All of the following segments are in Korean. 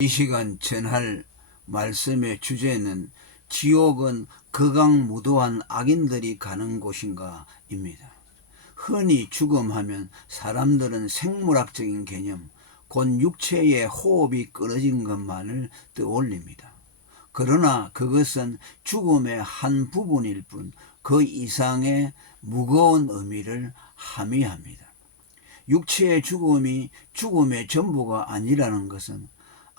이 시간 전할 말씀의 주제는 지옥은 극악무도한 악인들이 가는 곳인가 입니다. 흔히 죽음하면 사람들은 생물학적인 개념, 곧 육체의 호흡이 끊어진 것만을 떠올립니다. 그러나 그것은 죽음의 한 부분일 뿐 그 이상의 무거운 의미를 함의합니다. 육체의 죽음이 죽음의 전부가 아니라는 것은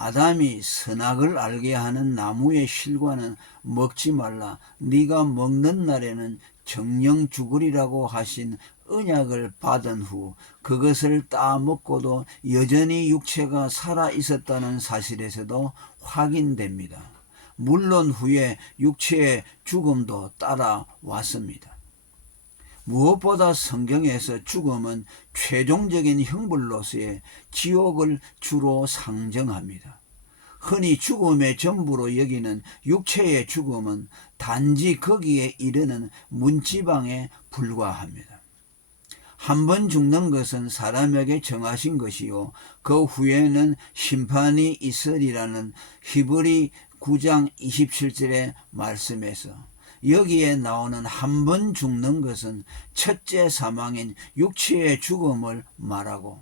아담이 선악을 알게 하는 나무의 실과는 먹지 말라 네가 먹는 날에는 정령 죽으리라고 하신 언약을 받은 후 그것을 따먹고도 여전히 육체가 살아 있었다는 사실에서도 확인됩니다. 물론 후에 육체의 죽음도 따라왔습니다. 무엇보다 성경에서 죽음은 최종적인 형벌로서의 지옥을 주로 상정합니다. 흔히 죽음의 전부로 여기는 육체의 죽음은 단지 거기에 이르는 문지방에 불과합니다. 한 번 죽는 것은 사람에게 정하신 것이요 그 후에는 심판이 있으리라는 히브리 9장 27절의 말씀에서 여기에 나오는 한 번 죽는 것은 첫째 사망인 육체의 죽음을 말하고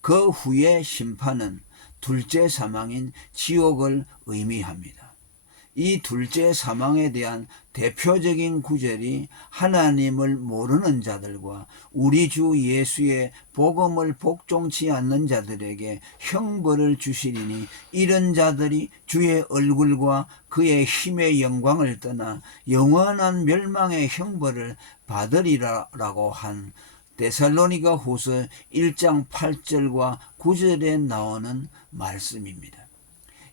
그 후의 심판은 둘째 사망인 지옥을 의미합니다. 이 둘째 사망에 대한 대표적인 구절이 하나님을 모르는 자들과 우리 주 예수의 복음을 복종치 않는 자들에게 형벌을 주시리니 이런 자들이 주의 얼굴과 그의 힘의 영광을 떠나 영원한 멸망의 형벌을 받으리라고 한 데살로니가 후서 1장 8절과 9절에 나오는 말씀입니다.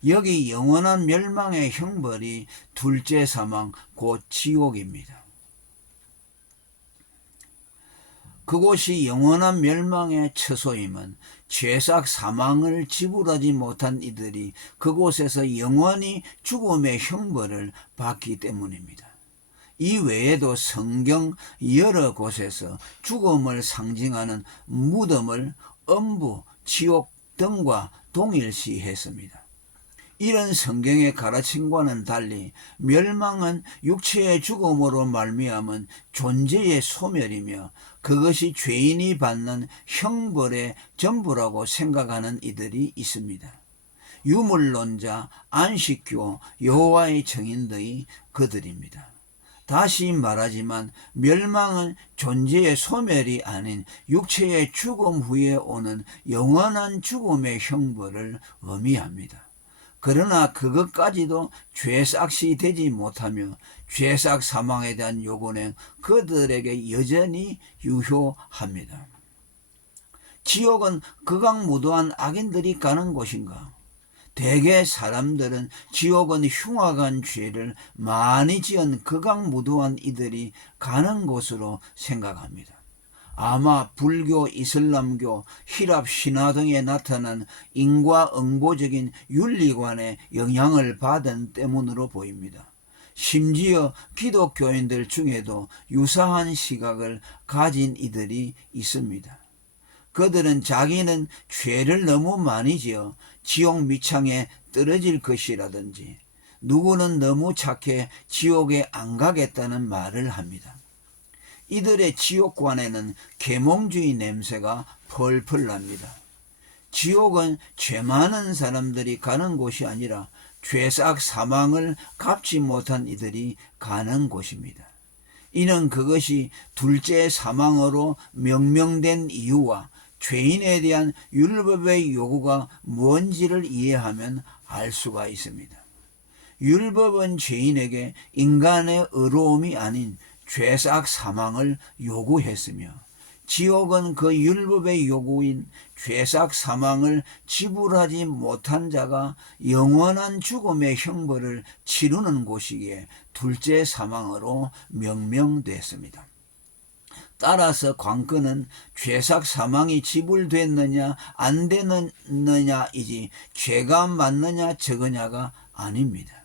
여기 영원한 멸망의 형벌이 둘째 사망 곧 지옥입니다. 그곳이 영원한 멸망의 처소임은 죄악 사망을 지불하지 못한 이들이 그곳에서 영원히 죽음의 형벌을 받기 때문입니다. 이 외에도 성경 여러 곳에서 죽음을 상징하는 무덤을 엄부, 지옥 등과 동일시했습니다. 이런 성경의 가르침과는 달리 멸망은 육체의 죽음으로 말미암은 존재의 소멸이며 그것이 죄인이 받는 형벌의 전부라고 생각하는 이들이 있습니다. 유물론자, 안식교, 여호와의 증인들이 그들입니다. 다시 말하지만 멸망은 존재의 소멸이 아닌 육체의 죽음 후에 오는 영원한 죽음의 형벌을 의미합니다. 그러나 그것까지도 죄삭시 되지 못하며 죄삭 사망에 대한 요구는 그들에게 여전히 유효합니다. 지옥은 극악무도한 악인들이 가는 곳인가? 대개 사람들은 지옥은 흉악한 죄를 많이 지은 극악무도한 이들이 가는 곳으로 생각합니다. 아마 불교, 이슬람교, 히랍 신화 등에 나타난 인과응보적인 윤리관의 영향을 받은 때문으로 보입니다. 심지어 기독교인들 중에도 유사한 시각을 가진 이들이 있습니다. 그들은 자기는 죄를 너무 많이 지어 지옥 밑창에 떨어질 것이라든지 누구는 너무 착해 지옥에 안 가겠다는 말을 합니다. 이들의 지옥관에는 계몽주의 냄새가 펄펄 납니다. 지옥은 죄 많은 사람들이 가는 곳이 아니라 죄악 사망을 갚지 못한 이들이 가는 곳입니다. 이는 그것이 둘째 사망으로 명명된 이유와 죄인에 대한 율법의 요구가 뭔지를 이해하면 알 수가 있습니다. 율법은 죄인에게 인간의 의로움이 아닌 죄악 사망을 요구했으며 지옥은 그 율법의 요구인 죄악 사망을 지불하지 못한 자가 영원한 죽음의 형벌을 치르는 곳이기에 둘째 사망으로 명명됐습니다. 따라서 관건은 죄악 사망이 지불됐느냐 안 됐느냐이지 죄가 많느냐 적으냐가 아닙니다.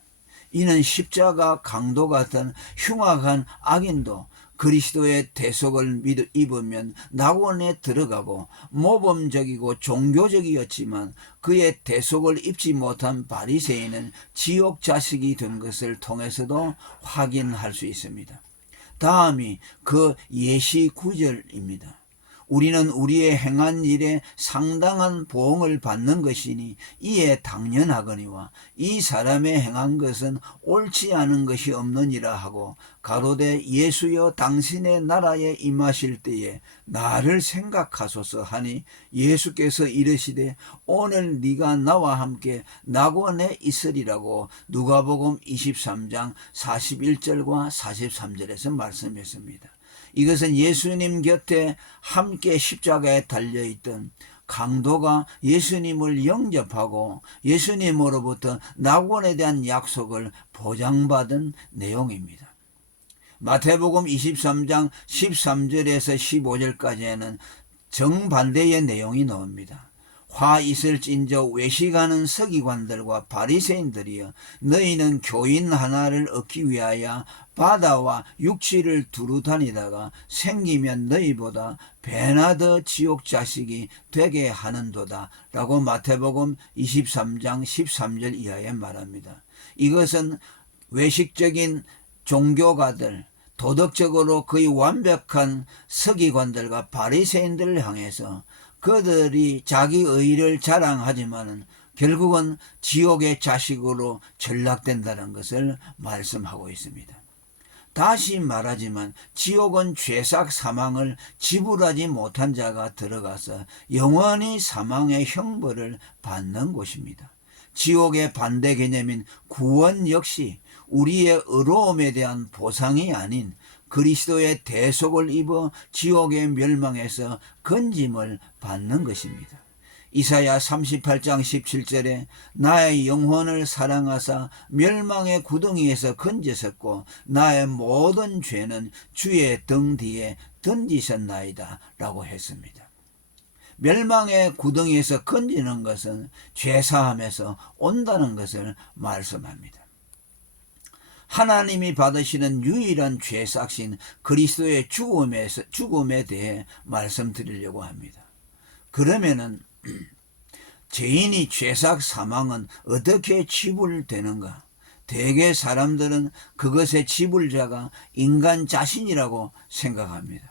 이는 십자가 강도 같은 흉악한 악인도 그리스도의 대속을 입으면 낙원에 들어가고 모범적이고 종교적이었지만 그의 대속을 입지 못한 바리새인은 지옥 자식이 된 것을 통해서도 확인할 수 있습니다. 다음이 그 예시 구절입니다. 우리는 우리의 행한 일에 상당한 보응을 받는 것이니 이에 당연하거니와 이 사람의 행한 것은 옳지 않은 것이 없느니라 하고 가로되 예수여 당신의 나라에 임하실 때에 나를 생각하소서 하니 예수께서 이르시되 오늘 네가 나와 함께 낙원에 있으리라고 누가복음 23장 41절과 43절에서 말씀했습니다. 이것은 예수님 곁에 함께 십자가에 달려있던 강도가 예수님을 영접하고 예수님으로부터 낙원에 대한 약속을 보장받은 내용입니다. 마태복음 23장 13절에서 15절까지에는 정반대의 내용이 나옵니다. 화 있을진저 외식하는 서기관들과 바리새인들이여 너희는 교인 하나를 얻기 위하여 바다와 육지를 두루 다니다가 생기면 너희보다 배나 더 지옥 자식이 되게 하는도다 라고 마태복음 23장 13절 이하에 말합니다. 이것은 외식적인 종교가들, 도덕적으로 거의 완벽한 서기관들과 바리새인들을 향해서 그들이 자기 의를 자랑하지만 결국은 지옥의 자식으로 전락된다는 것을 말씀하고 있습니다. 다시 말하지만 지옥은 죄삭 사망을 지불하지 못한 자가 들어가서 영원히 사망의 형벌을 받는 곳입니다. 지옥의 반대 개념인 구원 역시 우리의 의로움에 대한 보상이 아닌 그리스도의 대속을 입어 지옥의 멸망에서 건짐을 받는 것입니다. 이사야 38장 17절에 나의 영혼을 사랑하사 멸망의 구덩이에서 건지셨고 나의 모든 죄는 주의 등 뒤에 던지셨나이다 라고 했습니다. 멸망의 구덩이에서 건지는 것은 죄사함에서 온다는 것을 말씀합니다. 하나님이 받으시는 유일한 죄삭신 그리스도의 죽음에 대해 말씀드리려고 합니다. 그러면은 죄인이 죄삭 사망은 어떻게 지불되는가? 대개 사람들은 그것의 지불자가 인간 자신이라고 생각합니다.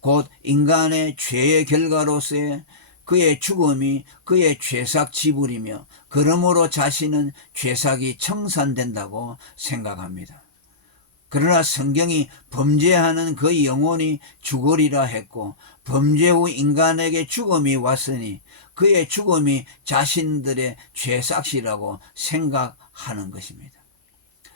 곧 인간의 죄의 결과로서의 그의 죽음이 그의 죄삭 지불이며 그러므로 자신은 죄삭이 청산된다고 생각합니다. 그러나 성경이 범죄하는 그 영혼이 죽으리라 했고 범죄 후 인간에게 죽음이 왔으니 그의 죽음이 자신들의 죄삭이라고 생각하는 것입니다.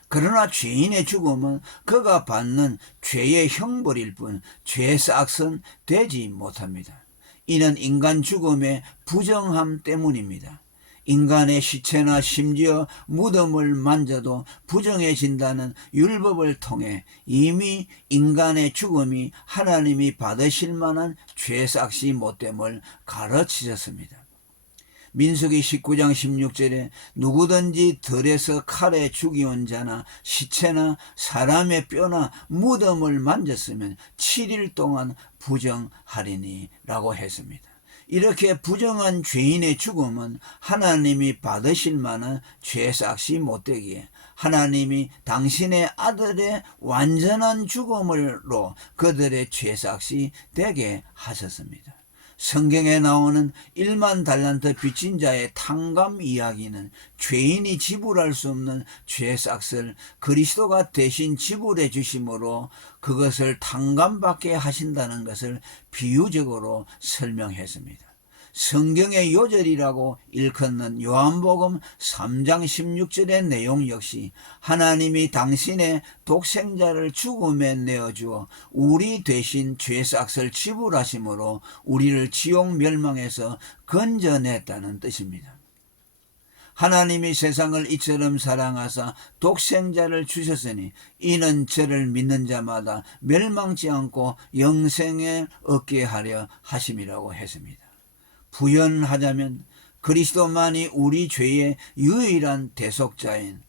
그러나 죄인의 죽음은 그가 받는 죄의 형벌일 뿐 죄삭은 되지 못합니다. 이는 인간 죽음의 부정함 때문입니다. 인간의 시체나 심지어 무덤을 만져도 부정해진다는 율법을 통해 이미 인간의 죽음이 하나님이 받으실 만한 죄삭시 못됨을 가르치셨습니다. 민수기 19장 16절에 누구든지 들에서 칼에 죽이온 자나 시체나 사람의 뼈나 무덤을 만졌으면 7일 동안 부정하리니 라고 했습니다. 이렇게 부정한 죄인의 죽음은 하나님이 받으실 만한 죄삭시 못되기에 하나님이 당신의 아들의 완전한 죽음으로 그들의 죄삭시 되게 하셨습니다. 성경에 나오는 1만 달란트 빚진 자의 탕감 이야기는 죄인이 지불할 수 없는 죄삭을 그리스도가 대신 지불해 주심으로 그것을 탕감받게 하신다는 것을 비유적으로 설명했습니다. 성경의 요절이라고 일컫는 요한복음 3장 16절의 내용 역시 하나님이 당신의 독생자를 죽음에 내어주어 우리 대신 죄삭을 지불하심으로 우리를 지옥 멸망에서 건져냈다는 뜻입니다. 하나님이 세상을 이처럼 사랑하사 독생자를 주셨으니 이는 저를 믿는 자마다 멸망치 않고 영생에 얻게 하려 하심이라고 했습니다. 부연하자면 그리스도만이 우리 죄의 유일한 대속자인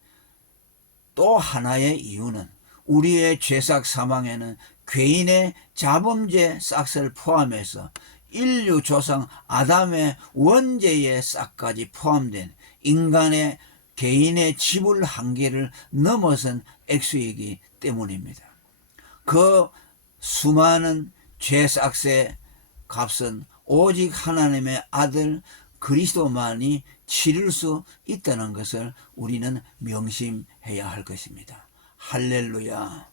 또 하나의 이유는 우리의 죄악 사망에는 죄인의 자범죄 싹을 포함해서 인류 조상 아담의 원죄의 싹까지 포함된 인간의 개인의 지불 한계를 넘어선 액수이기 때문입니다. 그 수많은 죄싹의 값은 오직 하나님의 아들 그리스도만이 치를 수 있다는 것을 우리는 명심해야 할 것입니다. 할렐루야.